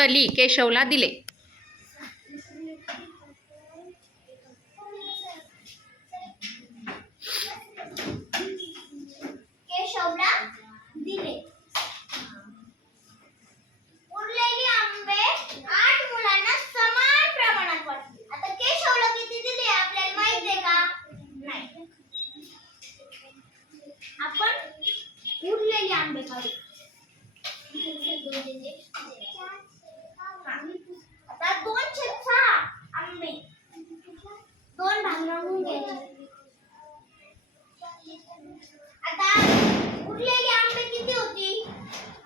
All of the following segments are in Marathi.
उडली केशवला दिले. केशवला दिले. उरलेले आंबे 8 मुलांना समान प्रमाणात वाटले. आता केशवला किती दिले आपल्याला माहित आहे का? नाही. आपण उरलेले आंबे काढू. आता 2/6 आंबे 2 भागांमध्ये घ्यायचे. आता उरलेली आंबे किती होती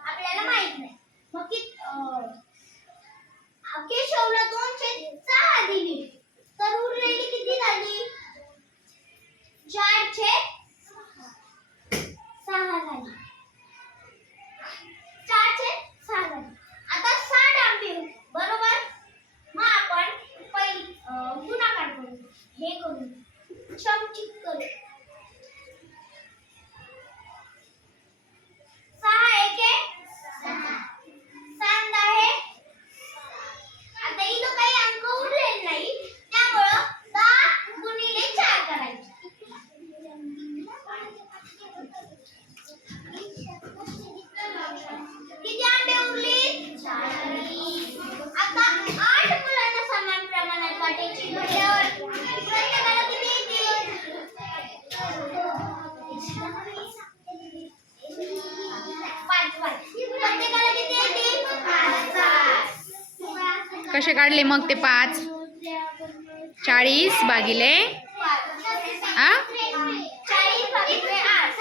आपल्याला माहित नाही. मग केशवला 2/6 दिली तर उरलेली किती झाली? 4/6 झाली. 4/6 झाली. आता 60 आंबे बरोबर. मग आपण गुणाकार करू. हे करू चमचित करू. 6 एके 6 7 10. आता इथं काही अंक उरलेले नाही त्यामुळं 10 गुणिले 4 करायचे. किती आंबे उरले? 4. आता 8 मुलांना समान प्रमाणात वाटायची म्हटल्यावर प्रत्येकाला किती येतील? 5. प्रत्येकाला किती येतील? 5. कसे काढले मग ते 5? 40 भागिले 40 भागिले 8.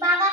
बाबा